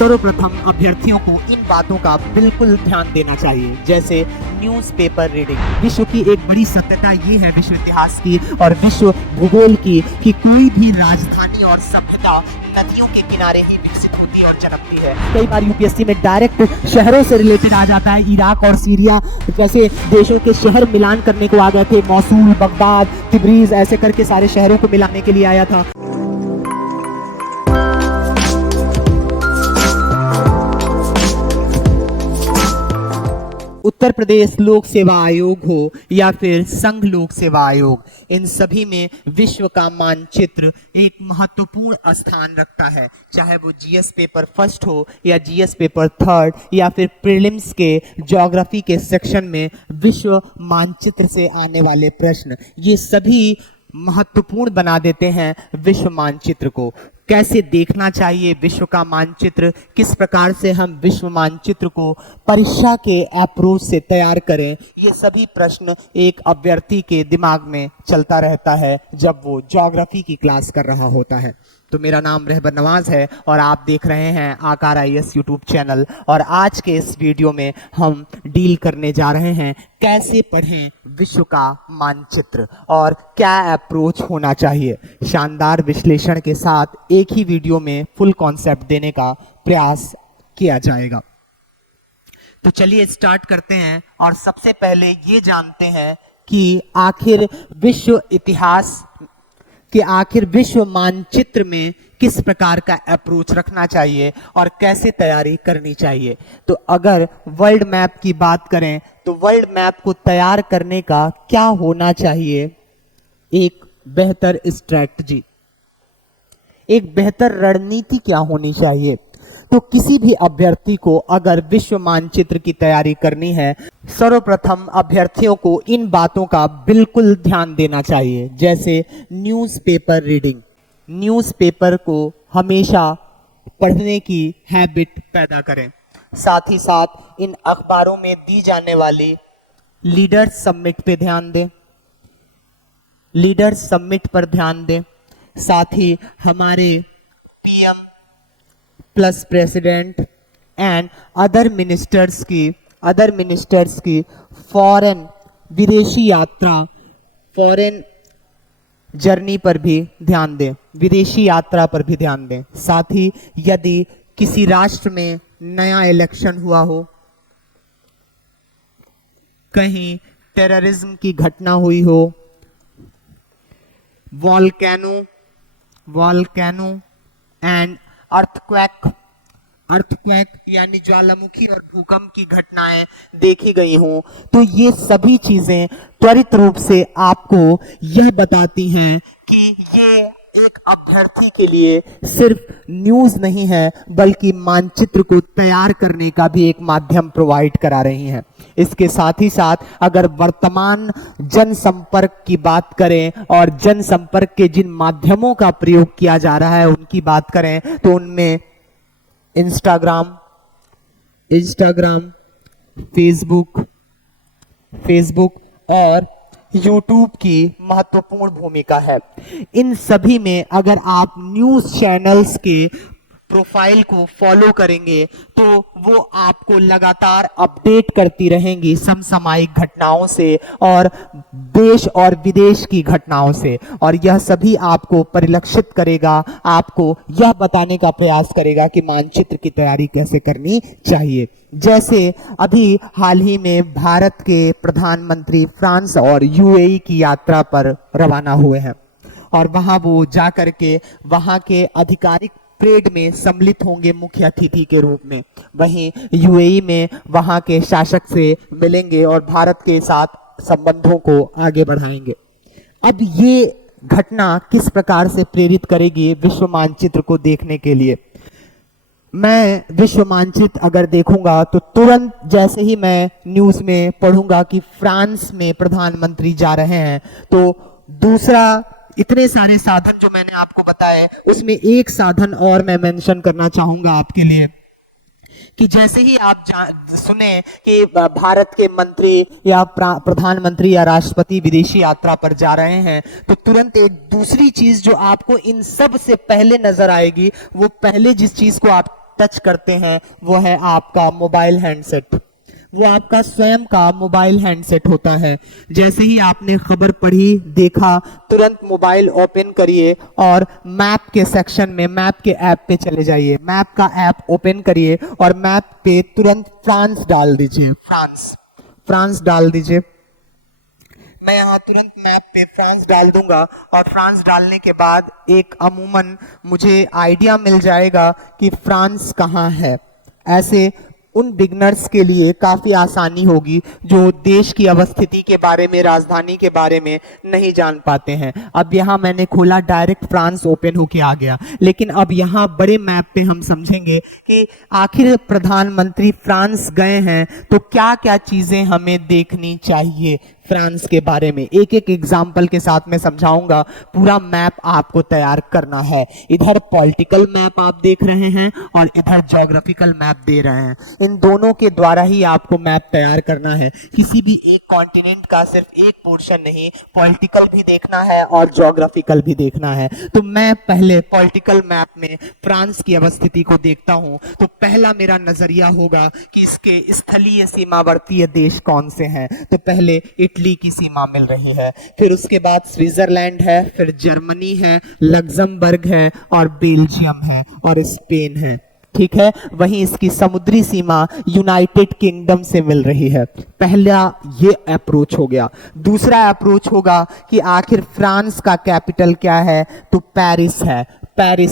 सर्वप्रथम अभ्यर्थियों को इन बातों का बिल्कुल ध्यान देना चाहिए, जैसे न्यूज़पेपर रीडिंग। विश्व की एक बड़ी सत्यता ये है, विश्व इतिहास की और विश्व भूगोल की, कि कोई भी राजधानी और सभ्यता नदियों के किनारे ही विकसित होती और जन्मती है। कई बार यूपीएससी में डायरेक्ट शहरों से रिलेटेड आ जाता है। इराक और सीरिया जैसे देशों के शहर मिलान करने को आ गए थे, मौसूल, बगदाद, तिब्रीज, ऐसे करके सारे शहरों को मिलाने के लिए आया था। उत्तर प्रदेश लोक सेवा आयोग हो या फिर संघ लोक सेवा आयोग, इन सभी में विश्व का मानचित्र एक महत्वपूर्ण स्थान रखता है। चाहे वो जीएस पेपर फर्स्ट हो या जीएस पेपर थर्ड या फिर प्रीलिम्स के ज्योग्राफी के सेक्शन में विश्व मानचित्र से आने वाले प्रश्न, ये सभी महत्वपूर्ण बना देते हैं विश्व मानचित्र को। कैसे देखना चाहिए विश्व का मानचित्र, किस प्रकार से हम विश्व मानचित्र को परीक्षा के अप्रोच से तैयार करें, ये सभी प्रश्न एक अभ्यर्थी के दिमाग में चलता रहता है जब वो ज्योग्राफी की क्लास कर रहा होता है। तो मेरा नाम रहबर नवाज है और आप देख रहे हैं आकार आईएएस यूट्यूब चैनल। और आज के इस वीडियो में हम डील करने जा रहे हैं कैसे पढ़ें विश्व का मानचित्र और क्या अप्रोच होना चाहिए। शानदार विश्लेषण के साथ एक ही वीडियो में फुल कॉन्सेप्ट देने का प्रयास किया जाएगा। तो चलिए स्टार्ट करते हैं और सबसे पहले ये जानते हैं कि आखिर विश्व इतिहास कि आखिर विश्व मानचित्र में किस प्रकार का अप्रोच रखना चाहिए और कैसे तैयारी करनी चाहिए। तो अगर वर्ल्ड मैप की बात करें तो वर्ल्ड मैप को तैयार करने का क्या होना चाहिए, एक बेहतर स्ट्रैटेजी, एक बेहतर रणनीति क्या होनी चाहिए। तो किसी भी अभ्यर्थी को अगर विश्व मानचित्र की तैयारी करनी है, सर्वप्रथम अभ्यर्थियों को इन बातों का बिल्कुल ध्यान देना चाहिए, जैसे न्यूज़पेपर रीडिंग। न्यूज़पेपर को हमेशा पढ़ने की हैबिट पैदा करें। साथ ही साथ इन अखबारों में दी जाने वाली लीडर्स समिट पे ध्यान दें, लीडर्स समिट पर ध्यान दें। साथ ही हमारे PM plus president and other ministers की फॉरेन विदेशी यात्रा, फॉरेन जर्नी पर भी ध्यान दें, विदेशी यात्रा पर भी ध्यान दें। साथ ही यदि किसी राष्ट्र में नया इलेक्शन हुआ हो, कहीं टेररिज्म की घटना हुई हो, वॉल्केनो एंड अर्थक्वेक यानी ज्वालामुखी और भूकंप की घटनाएं देखी गई हों, तो ये सभी चीजें त्वरित रूप से आपको यह बताती हैं कि ये एक अभ्यर्थी के लिए सिर्फ न्यूज़ नहीं है बल्कि मानचित्र को तैयार करने का भी एक माध्यम प्रोवाइड करा रही हैं। इसके साथ ही साथ अगर वर्तमान जनसंपर्क की बात करें और जनसंपर्क के जिन माध्यमों का प्रयोग किया जा रहा है उनकी बात करें तो उनमें इंस्टाग्राम, फेसबुक और यूट्यूब की महत्वपूर्ण भूमिका है। इन सभी में अगर आप न्यूज़ चैनल्स के प्रोफाइल को फॉलो करेंगे तो वो आपको लगातार अपडेट करती रहेंगी समसामयिक घटनाओं से और देश और विदेश की घटनाओं से, और यह सभी आपको परिलक्षित करेगा, आपको यह बताने का प्रयास करेगा कि मानचित्र की तैयारी कैसे करनी चाहिए। जैसे अभी हाल ही में भारत के प्रधानमंत्री फ्रांस और यूएई की यात्रा पर रवाना हुए हैं और वहां वो जाकर के वहां के आधिकारिक परेड में सम्मिलित होंगे मुख्य अतिथि के रूप में। वहीं यूएई में वहां के शासक से मिलेंगे और भारत के साथ संबंधों को आगे बढ़ाएंगे। अब ये घटना किस प्रकार से प्रेरित करेगी विश्व मानचित्र को देखने के लिए। मैं विश्व मानचित्र अगर देखूंगा तो तुरंत जैसे ही मैं न्यूज़ में पढ़ूंगा कि फ्रांस में प्रधानमंत्री जा रहे हैं, तो दूसरा इतने सारे साधन जो मैंने आपको बताए उसमें एक साधन और मैं मेंशन करना चाहूंगा आपके लिए कि जैसे ही आप सुने कि भारत के मंत्री या प्रधानमंत्री या राष्ट्रपति विदेशी यात्रा पर जा रहे हैं, तो तुरंत एक दूसरी चीज जो आपको इन सब से पहले नजर आएगी, वो पहले जिस चीज को आप टच करते हैं वो है आपका मोबाइल हैंडसेट। वो आपका स्वयं का मोबाइल हैंडसेट होता है। जैसे ही आपने खबर पढ़ी, देखा, तुरंत मोबाइल ओपन करिए और मैप के सेक्शन में, मैप के ऐप पे चले जाइए। मैप का ऐप ओपन करिए और मैप पे तुरंत फ्रांस डाल दीजिए। फ्रांस डाल दीजिए। मैं यहाँ तुरंत मैप पे फ्रांस डाल दूंगा और फ्रांस डालने के बाद एक अमूमन मुझे आइडिया मिल जाएगा कि फ्रांस कहाँ है। ऐसे उन बिगनर्स के लिए काफी आसानी होगी जो देश की अवस्थिति के बारे में, राजधानी के बारे में नहीं जान पाते हैं। अब यहाँ मैंने खोला, डायरेक्ट फ्रांस ओपन होके आ गया। लेकिन अब यहाँ बड़े मैप पे हम समझेंगे कि आखिर प्रधानमंत्री फ्रांस गए हैं तो क्या क्या चीजें हमें देखनी चाहिए फ्रांस के बारे में। एक एक एग्जाम्पल के साथ मैं समझाऊंगा। पूरा मैप आपको तैयार करना है। इधर पॉलिटिकल मैप आप देख रहे हैं और इधर ज्योग्राफिकल मैप दे रहे हैं। इन दोनों के द्वारा ही आपको मैप तैयार करना है। किसी भी एक कॉन्टिनेंट का सिर्फ एक पोर्शन नहीं, पॉलिटिकल भी देखना है और ज्योग्राफिकल भी देखना है। तो मैं पहले पॉलिटिकल मैप में फ्रांस की अवस्थिति को देखता हूं। तो पहला मेरा नजरिया होगा कि इसके स्थलीय सीमावर्तीय देश कौन से हैं। तो पहले इटली की सीमा मिल रही है, फिर उसके बाद स्विट्जरलैंड है, फिर जर्मनी है, लग्जमबर्ग है और बेल्जियम है और स्पेन है। ठीक है। वहीं इसकी समुद्री सीमा यूनाइटेड किंगडम से मिल रही है। पहला ये अप्रोच हो गया। दूसरा अप्रोच होगा कि आखिर फ्रांस का कैपिटल क्या है। तो पेरिस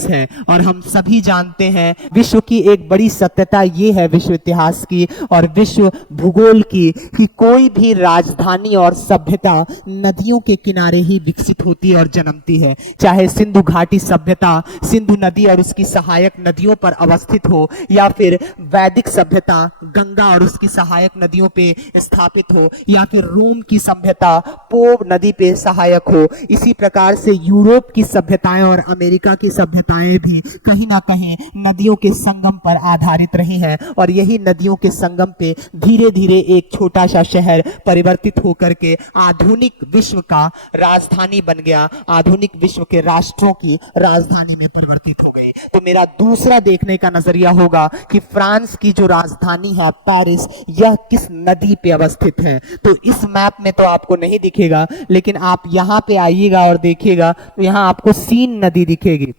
है। और हम सभी जानते हैं विश्व की एक बड़ी सत्यता ये है, विश्व इतिहास की और विश्व भूगोल की, कि कोई भी राजधानी और सभ्यता नदियों के किनारे ही विकसित होती और जन्मती है। चाहे सिंधु घाटी सभ्यता सिंधु नदी और उसकी सहायक नदियों पर अवस्थित हो, या फिर वैदिक सभ्यता गंगा और उसकी सहायक नदियों पे स्थापित हो, या फिर रोम की सभ्यता पो नदी पे सहायक हो। इसी प्रकार से यूरोप की सभ्यताएं और अमेरिका की सभ्यताएं भी कहीं ना कहीं नदियों के संगम पर आधारित रही हैं। और यही नदियों के संगम पे धीरे धीरे एक छोटा सा शहर परिवर्तित होकर के आधुनिक विश्व का राजधानी बन गया, आधुनिक विश्व के राष्ट्रों की राजधानी में परिवर्तित हो गई। तो मेरा दूसरा देखने का नजरिया होगा कि फ्रांस की जो राजधानी है पेरिस, यह किस नदी पे अवस्थित है। तो इस मैप में तो आपको नहीं दिखेगा, लेकिन आप यहाँ पे आइएगा और देखिएगा तो यहाँ आपको सीन नदी दिखेगी।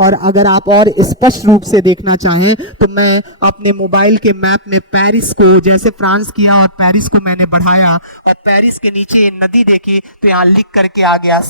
और अगर आप और स्पष्ट रूप से देखना चाहें तो मैं अपने मोबाइल के मैप में पेरिस को, जैसे फ्रांस किया और पेरिस को मैंने बढ़ाया और पेरिस के नीचे नदी देखी तो यहाँ लिख करके आ गया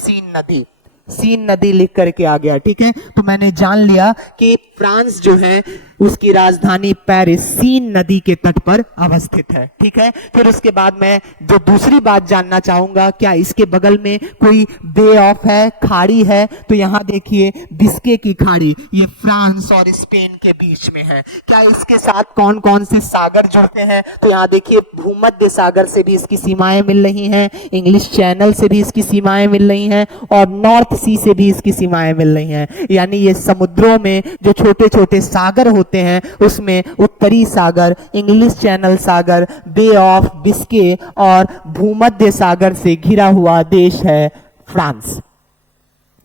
सीन नदी लिख करके आ गया। ठीक है। तो मैंने जान लिया कि फ्रांस जो है उसकी राजधानी पेरिस सीन नदी के तट पर अवस्थित है। ठीक है। फिर उसके बाद मैं जो दूसरी बात जानना चाहूंगा, क्या इसके बगल में कोई बे ऑफ है, खाड़ी है। तो यहाँ देखिए बिस्के की खाड़ी, ये फ्रांस और स्पेन के बीच में है। क्या इसके साथ कौन कौन से सागर जुड़ते हैं। तो यहाँ देखिए भूमध्य सागर से भी इसकी सीमाएं मिल रही हैं, इंग्लिश चैनल से भी इसकी सीमाएं मिल रही हैं और नॉर्थ सी से भी इसकी सीमाएं मिल रही हैं। यानी ये समुद्रों में जो छोटे छोटे सागर होते हैं उसमें उत्तरी सागर, इंग्लिश चैनल सागर, बे ऑफ बिस्के और भूमध्य सागर से घिरा हुआ देश है फ्रांस।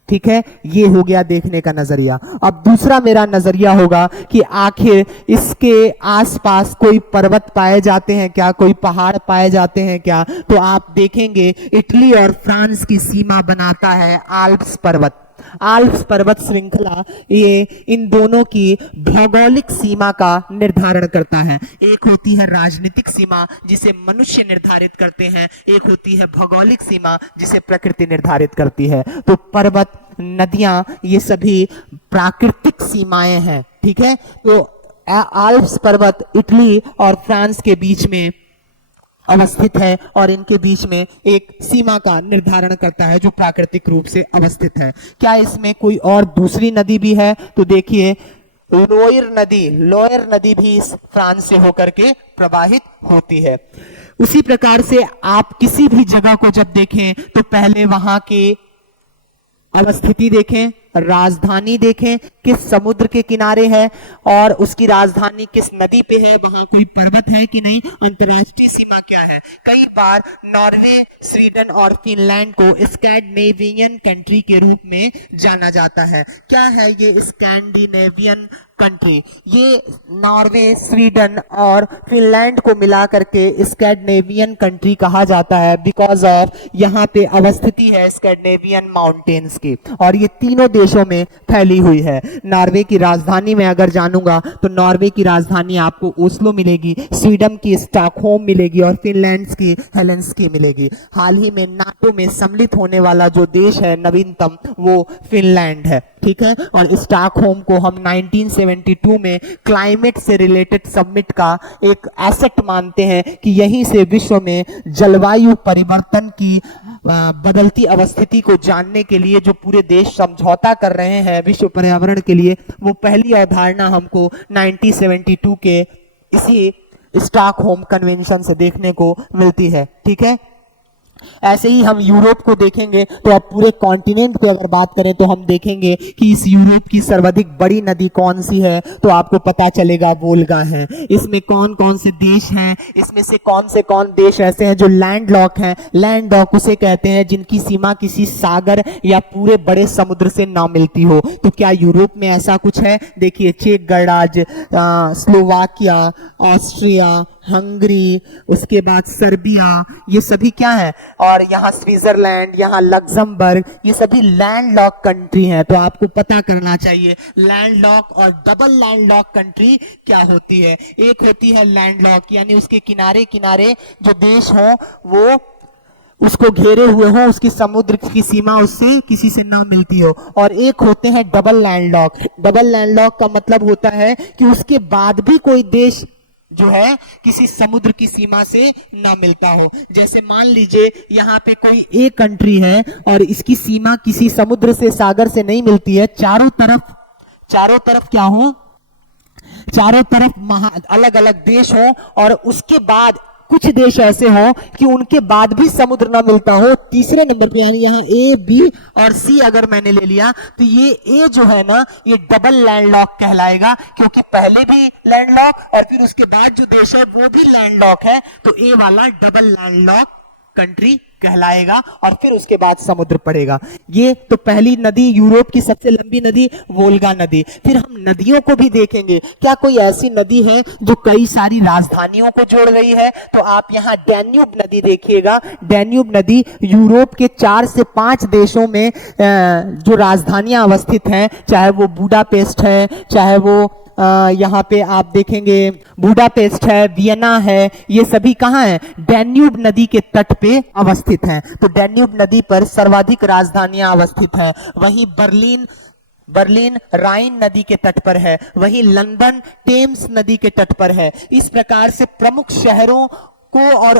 ठीक है। ये हो गया देखने का नजरिया। अब दूसरा मेरा नजरिया होगा कि आखिर इसके आसपास कोई पर्वत पाए जाते हैं क्या, कोई पहाड़ पाए जाते हैं क्या। तो आप देखेंगे इटली और फ्रांस की सीमा बनाता है आल्प्स पर्वत श्रृंखला। ये इन दोनों की भौगोलिक सीमा का निर्धारण करता है। एक होती है राजनीतिक सीमा जिसे मनुष्य निर्धारित करते हैं, एक होती है भौगोलिक सीमा जिसे प्रकृति निर्धारित करती है। तो पर्वत, नदियां, ये सभी प्राकृतिक सीमाएं हैं। ठीक है। तो आल्प्स पर्वत इटली और फ्रांस के बीच में अवस्थित है और इनके बीच में एक सीमा का निर्धारण करता है जो प्राकृतिक रूप से अवस्थित है। क्या इसमें कोई और दूसरी नदी भी है। तो देखिए लोयर नदी भी इस फ्रांस से होकर के प्रवाहित होती है। उसी प्रकार से आप किसी भी जगह को जब देखें तो पहले वहां के अवस्थिति देखें, राजधानी देखें, किस समुद्र के किनारे है और उसकी राजधानी किस नदी पे है, वहां कोई पर्वत है कि नहीं, अंतरराष्ट्रीय सीमा क्या है। कई बार नॉर्वे, स्वीडन और फिनलैंड को स्कैंडिनेवियन कंट्री के रूप में जाना जाता है। क्या है ये स्कैंडिनेवियन कंट्री? ये नॉर्वे, स्वीडन और फिनलैंड को मिला करके स्कैंडिनेवियन कंट्री कहा जाता है, बिकॉज ऑफ यहाँ पे अवस्थिति है स्कैंडिनेवियन माउंटेन्स की, और ये तीनों देशों में फैली हुई है। नॉर्वे की राजधानी में अगर जानूंगा तो नॉर्वे की राजधानी आपको ओस्लो मिलेगी, स्वीडन की स्टॉकहोम मिलेगी और फिनलैंड की हेलेंसिकी मिलेगी। हाल ही में नाटो में सम्मिलित होने वाला जो देश है नवीनतम, वो फिनलैंड है, ठीक है। और स्टॉकहोम को हम 1972 में क्लाइमेट से रिलेटेड समिट का एक एसेट मानते हैं कि यहीं से विश्व में जलवायु परिवर्तन की बदलती अवस्थिति को जानने के लिए जो पूरे देश समझौता कर रहे हैं विश्व पर्यावरण के लिए, वो पहली अवधारणा हमको 1972 के इसी स्टॉकहोम कन्वेंशन से देखने को मिलती है, ठीक है। ऐसे ही हम यूरोप को देखेंगे तो अब पूरे कॉन्टिनेंट पे अगर बात करें तो हम देखेंगे कि इस यूरोप की सर्वाधिक बड़ी नदी कौन सी है, तो आपको पता चलेगा वोल्गा है। इसमें कौन कौन से देश हैं, इसमें से कौन देश ऐसे हैं जो लैंड लॉक हैं। लैंड लॉक उसे कहते हैं जिनकी सीमा किसी सागर या पूरे बड़े समुद्र से ना मिलती हो। तो क्या यूरोप में ऐसा कुछ है? देखिए, चेक गणराज्य, स्लोवाकिया, ऑस्ट्रिया, हंगरी, उसके बाद सर्बिया, ये सभी क्या है, और यहाँ स्विट्जरलैंड, यहाँ लग्जमबर्ग, ये सभी लैंड लॉक कंट्री हैं। तो आपको पता करना चाहिए लैंड लॉक और डबल लैंड लॉक कंट्री क्या होती है। एक होती है लैंड लॉक, यानी उसके किनारे किनारे जो देश हो वो उसको घेरे हुए हो, उसकी समुद्र की सीमा उससे किसी से ना मिलती हो। और एक होते हैं double land lock. Double land lock का मतलब होता है कि उसके बाद भी कोई देश जो है किसी समुद्र की सीमा से ना मिलता हो। जैसे मान लीजिए यहाँ पे कोई एक कंट्री है और इसकी सीमा किसी समुद्र से, सागर से नहीं मिलती है, चारों तरफ क्या हो, चारों तरफ अलग अलग देश हो, और उसके बाद कुछ देश ऐसे हो कि उनके बाद भी समुद्र ना मिलता हो। तीसरे नंबर पे यानी यहाँ ए, बी और सी अगर मैंने ले लिया तो ये ए जो है ना, ये डबल लैंडलॉक कहलाएगा, क्योंकि पहले भी लैंडलॉक और फिर उसके बाद जो देश है वो भी लैंडलॉक है। तो ए वाला डबल लैंडलॉक कंट्री कहलाएगा और फिर उसके बाद समुद्र पड़ेगा। ये तो पहली नदी, यूरोप की सबसे लंबी नदी वोल्गा नदी। फिर हम नदियों को भी देखेंगे। क्या कोई ऐसी नदी है जो कई सारी राजधानियों को जोड़ रही है? तो आप यहाँ डैन्यूब नदी देखिएगा। डैन्यूब नदी यूरोप के 4 से 5 देशों में जो राजधानियां अवस्थित हैं, चाहे वो बुडापेस्ट है, चाहे वो यहाँ पे आप देखेंगे बुडापेस्ट है, वियना है, ये सभी कहाँ हैं? डैन्यूब नदी के तट पे अवस्थित हैं। तो डैन्यूब नदी पर सर्वाधिक राजधानियां अवस्थित हैं। वहीं बर्लिन राइन नदी के तट पर है, वहीं लंदन टेम्स नदी के तट पर है। इस प्रकार से प्रमुख शहरों को और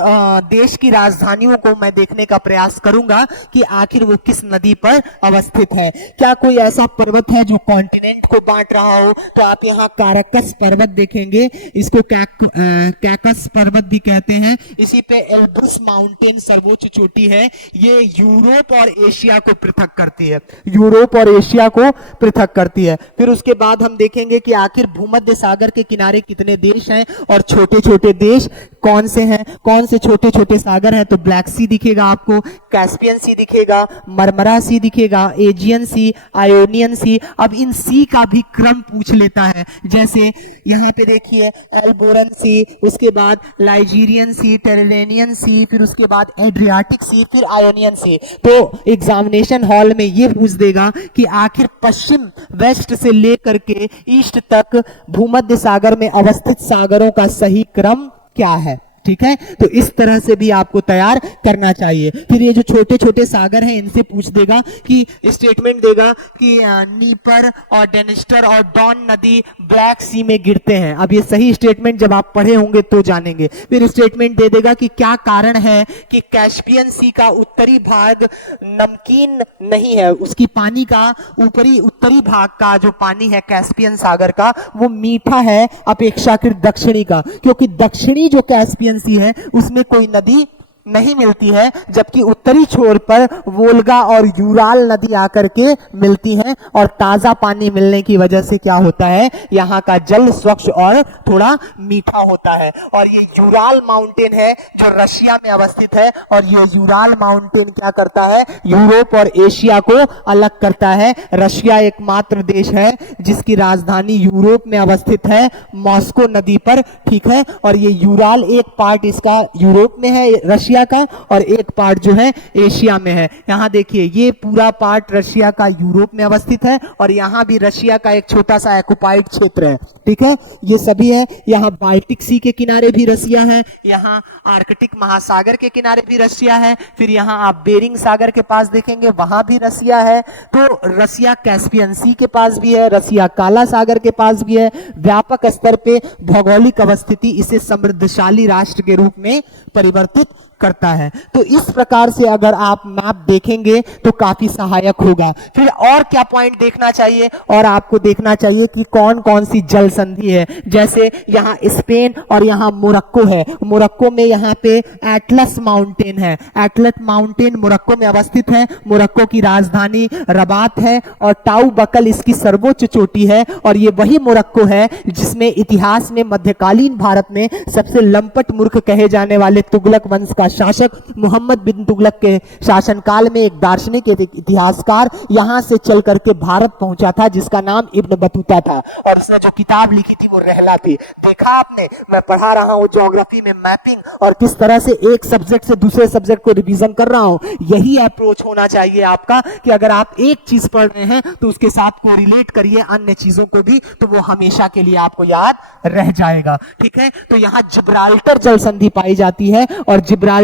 देश की राजधानियों को मैं देखने का प्रयास करूंगा कि आखिर वो किस नदी पर अवस्थित है। क्या कोई ऐसा पर्वत है जो कॉन्टिनेंट को बांट रहा हो? तो आप यहाँ काराकस पर्वत देखेंगे, इसको कैकस पर्वत भी कहते हैं। इसी पे एल्ब्रुस माउंटेन सर्वोच्च चोटी है। ये यूरोप और एशिया को पृथक करती है, यूरोप और एशिया को पृथक करती है। फिर उसके बाद हम देखेंगे कि आखिर भूमध्य सागर के किनारे कितने देश हैं और छोटे छोटे देश कौन से हैं, कौन से छोटे छोटे सागर हैं। तो ब्लैक सी दिखेगा आपको, कैस्पियन सी दिखेगा, मरमरा सी दिखेगा, एजियन सी, आयोनियन सी। अब इन सी का भी क्रम पूछ लेता है। जैसे यहाँ पे देखिए एल्बोरन सी, उसके बाद लाइजीरियन सी, टेरेनियन सी, फिर उसके बाद एड्रियाटिक सी, फिर आयोनियन सी। तो एग्जामिनेशन हॉल में ये पूछ देगा कि आखिर पश्चिम वेस्ट से लेकर के ईस्ट तक भूमध्य सागर में अवस्थित सागरों का सही क्रम क्या है। ठीक है, तो इस तरह से भी आपको तैयार करना चाहिए। फिर ये जो छोटे छोटे सागर हैं इनसे पूछ देगा कि स्टेटमेंट देगा कि नीपर और डेनिस्टर और डॉन नदी ब्लैक सी में गिरते हैं। अब ये सही स्टेटमेंट जब आप पढ़े होंगे तो जानेंगे। फिर स्टेटमेंट दे देगा कि क्या कारण है कि कैस्पियन सी का उत्तरी भाग नमकीन नहीं है, उसकी पानी का उत्तरी भाग का जो पानी है कैस्पियन सागर का वो मीठा है अपेक्षाकृत दक्षिणी का, क्योंकि दक्षिणी जो कैस्पियन सी है उसमें कोई नदी नहीं मिलती है, जबकि उत्तरी छोर पर वोल्गा और यूराल नदी आकर के मिलती हैं और ताजा पानी मिलने की वजह से क्या होता है, यहाँ का जल स्वच्छ और थोड़ा मीठा होता है। और ये यूराल माउंटेन है जो रशिया में अवस्थित है, और ये यूराल माउंटेन क्या करता है, यूरोप और एशिया को अलग करता है। रशिया एकमात्र देश है जिसकी राजधानी यूरोप में अवस्थित है, मॉस्को नदी पर, ठीक है। और ये यूराल एक पार्ट इसका यूरोप में है रशिया का, और एक पार्ट जो है एशिया में है। यहाँ देखिए ये पूरा पार्ट रशिया का यूरोप में अवस्थित है, और यहाँ भी रशिया का एक छोटा सा ऑक्युपाइड क्षेत्र है, ठीक है। ये सभी है, यहाँ बाल्टिक सी के किनारे भी रशिया है, यहाँ आर्कटिक महासागर के किनारे भी रशिया है, फिर यहाँ आप बेरिंग सागर के पास देखेंगे वहां भी रशिया है। तो रशिया कैस्पियन सी के पास भी है, रशिया काला सागर के पास भी है। व्यापक स्तर पे भौगोलिक अवस्थिति इसे समृद्धशाली राष्ट्र के रूप में परिवर्तित करता है। तो इस प्रकार से अगर आप मैप देखेंगे तो काफी सहायक होगा। फिर और क्या पॉइंट देखना चाहिए, और आपको देखना चाहिए कि कौन कौन सी जल संधि है। जैसे यहाँ स्पेन और यहाँ मोरक्को है, मोरक्को में यहाँ पे एटलस माउंटेन है, एटलस माउंटेन मोरक्को में अवस्थित है। मोरक्को की राजधानी रबात है और टाउ बकल इसकी सर्वोच्च चोटी है। और ये वही मोरक्को है जिसमें इतिहास में मध्यकालीन भारत में सबसे लंपट मूर्ख कहे जाने वाले तुगलक वंश का शासक मोहम्मद बिन तुगलक के शासनकाल में एक दार्शनिक इतिहासकार यहां से चल करके भारत पहुंचा था, जिसका नाम इब्न बतूता था, और उसने जो किताब लिखी थी वो रहला थी। देखा आपने, मैं पढ़ा रहा हूं ज्योग्राफी में मैपिंग, और किस तरह से एक सब्जेक्ट से दूसरे सब्जेक्ट को रिवीजन कर रहा हूं। यही अप्रोच होना चाहिए आपका कि अगर आप एक चीज पढ़ रहे हैं तो उसके साथ कोरिलेट करिए अन्य चीजों को भी, तो वो हमेशा के लिए आपको याद रह जाएगा, ठीक है। तो यहाँ जिब्राल्टर जल संधि पाई जाती है, और जिब्राल्टर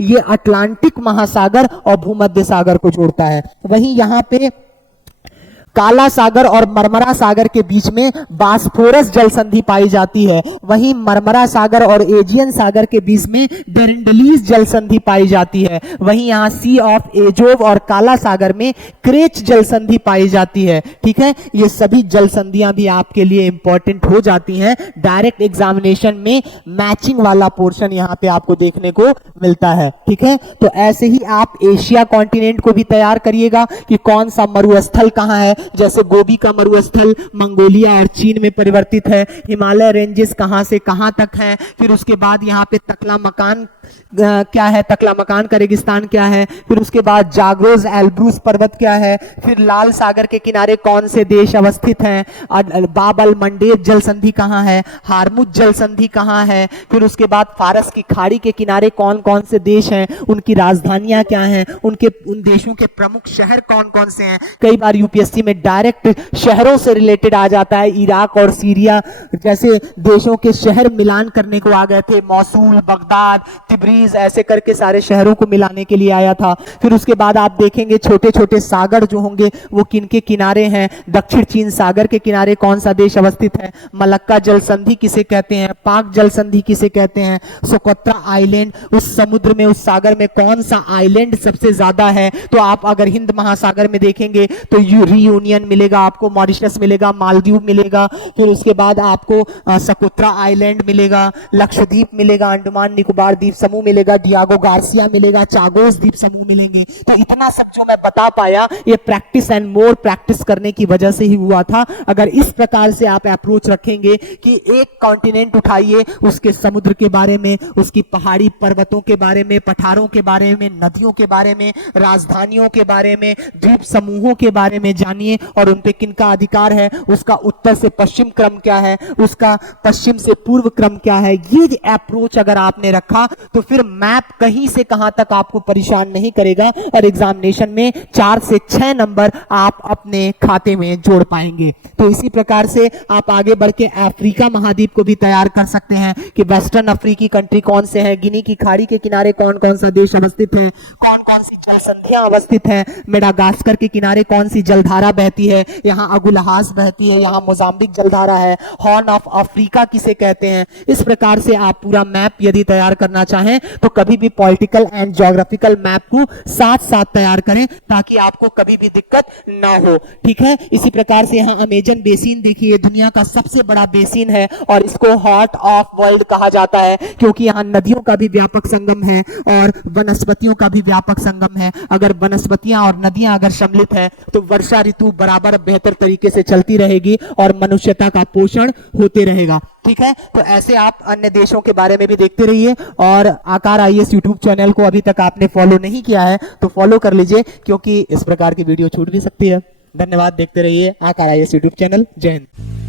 ये अटलांटिक महासागर और भूमध्य सागर को जोड़ता है। वहीं यहाँ पे काला सागर और मरमरा सागर के बीच में बास्फोरस जल संधि पाई जाती है। वहीं मरमरा सागर और एजियन सागर के बीच में डेरेंडलीज जल संधि पाई जाती है। वहीं यहाँ सी ऑफ एजोव और काला सागर में क्रेच जल संधि पाई जाती है, ठीक है। ये सभी जल संधियां भी आपके लिए इंपॉर्टेंट हो जाती हैं। डायरेक्ट एग्जामिनेशन में मैचिंग वाला पोर्शन यहाँ पे आपको देखने को मिलता है, ठीक है। तो ऐसे ही आप एशिया कॉन्टिनेंट को भी तैयार करिएगा कि कौन सा मरुस्थल कहाँ है। जैसे गोबी का मरुस्थल मंगोलिया और चीन में परिवर्तित है। हिमालय रेंजेस कहां से कहां तक है। फिर उसके बाद यहाँ पे तकलामकान क्या है, तकलामकान का रेगिस्तान क्या है। फिर उसके बाद जाग्रोज एल्ब्रूस पर्वत क्या है। फिर लाल सागर के किनारे कौन से देश अवस्थित हैं। बाब अल मंडेब जल संधि कहाँ है, हारमुज जल संधि कहाँ है। फिर उसके बाद फारस की खाड़ी के किनारे कौन कौन से देश हैं, उनकी राजधानियां क्या हैं, उन देशों के प्रमुख शहर कौन कौन से हैं। कई बार यूपीएससी में डायरेक्ट शहरों से रिलेटेड आ जाता है। इराक और सीरिया जैसे देशों के शहर मिलान करने को आ गए थे, मौसूल, बगदाद, तिब्रीज, ऐसे करके सारे शहरों को मिलाने के लिए आया था। फिर उसके बाद आप देखेंगे छोटे छोटे सागर जो होंगे वो किनके किनारे हैं। दक्षिण चीन सागर के किनारे कौन सा देश अवस्थित है। मलक्का जल संधि किसे कहते हैं, पाक जल संधि किसे कहते हैं। सोकोत्रा आइलैंड, उस समुद्र में, उस सागर में कौन सा आइलैंड सबसे ज्यादा है। तो आप अगर हिंद महासागर में देखेंगे तो रियूनियन मिलेगा आपको, मॉरिशस मिलेगा, मालदीव मिलेगा। फिर उसके बाद आपको सोकोत्रा आइलैंड मिलेगा, लक्षद्वीप मिलेगा, अंडमान निकोबार द्वीप समूह मिलेगा, डियागो गार्सिया मिलेगा, चागोस द्वीप समूह मिलेंगे। तो इतना सब जो मैं बता पाया ये प्रैक्टिस एंड मोर प्रैक्टिस करने की वजह से ही हुआ था। अगर इस प्रकार से आप अप्रोच रखेंगे कि एक कॉन्टिनेंट उठाइए, उसके समुद्र के बारे में, उसकी पहाड़ी पर्वतों के बारे में, पठारों के बारे में, नदियों के बारे में, राजधानियों के बारे में, द्वीप समूहों के बारे में जानिए और उन पे किनका अधिकार है, उसका उत्तर से पश्चिम क्रम क्या है, उसका पश्चिम से पूर्व क्रम क्या है। ये अप्रोच अगर आपने रखा तो फिर मैप कहीं से कहां तक आपको परेशान नहीं करेगा और एग्जामिनेशन में 4 से 6 नंबर आप अपने खाते में जोड़ पाएंगे। तो इसी प्रकार से आप आगे बढ़ के अफ्रीका महाद्वीप को भी तैयार कर सकते हैं कि वेस्टर्न अफ्रीकी कंट्री कौन से हैं, गिनी की खाड़ी के किनारे कौन कौन सा देश अवस्थित है, कौन कौन सी जल संधियां अवस्थित है, मेडागास्कर के किनारे कौन सी जलधारा बहती है, यहाँ अगुलहास बहती है, यहाँ मोजाम्बिक जलधारा है, हॉर्न ऑफ अफ्रीका किसे कहते हैं। इस प्रकार से आप पूरा मैप यदि तैयार करना चाहें तो कभी भी पॉलिटिकल एंड ज्योग्राफिकल मैप को साथ साथ तैयार करें ताकि आपको कभी भी दिक्कत ना हो। ठीक है, इसी प्रकार से यहाँ अमेजन बेसिन देखिए, दुनिया का सबसे बड़ा बेसिन है और इसको हार्ट ऑफ वर्ल्ड कहा जाता है क्योंकि यहाँ नदियों का भी व्यापक संगम है और वनस्पतियों का भी व्यापक संगम है। अगर वनस्पतियां और नदियां अगर सम्मिलित है तो वर्षा ऋतु बराबर बेहतर तरीके से चलती रहेगी और मनुष्यता का पोषण होते रहेगा। ठीक है, तो ऐसे आप अन्य देशों के बारे में भी देखते रहिए और आकार आईएएस यूट्यूब चैनल को अभी तक आपने फॉलो नहीं किया है तो फॉलो कर लीजिए क्योंकि इस प्रकार की वीडियो छूट भी सकती है। धन्यवाद, देखते रहिए आकार आईएएस यूट्यूब चैनल। जय हिंद।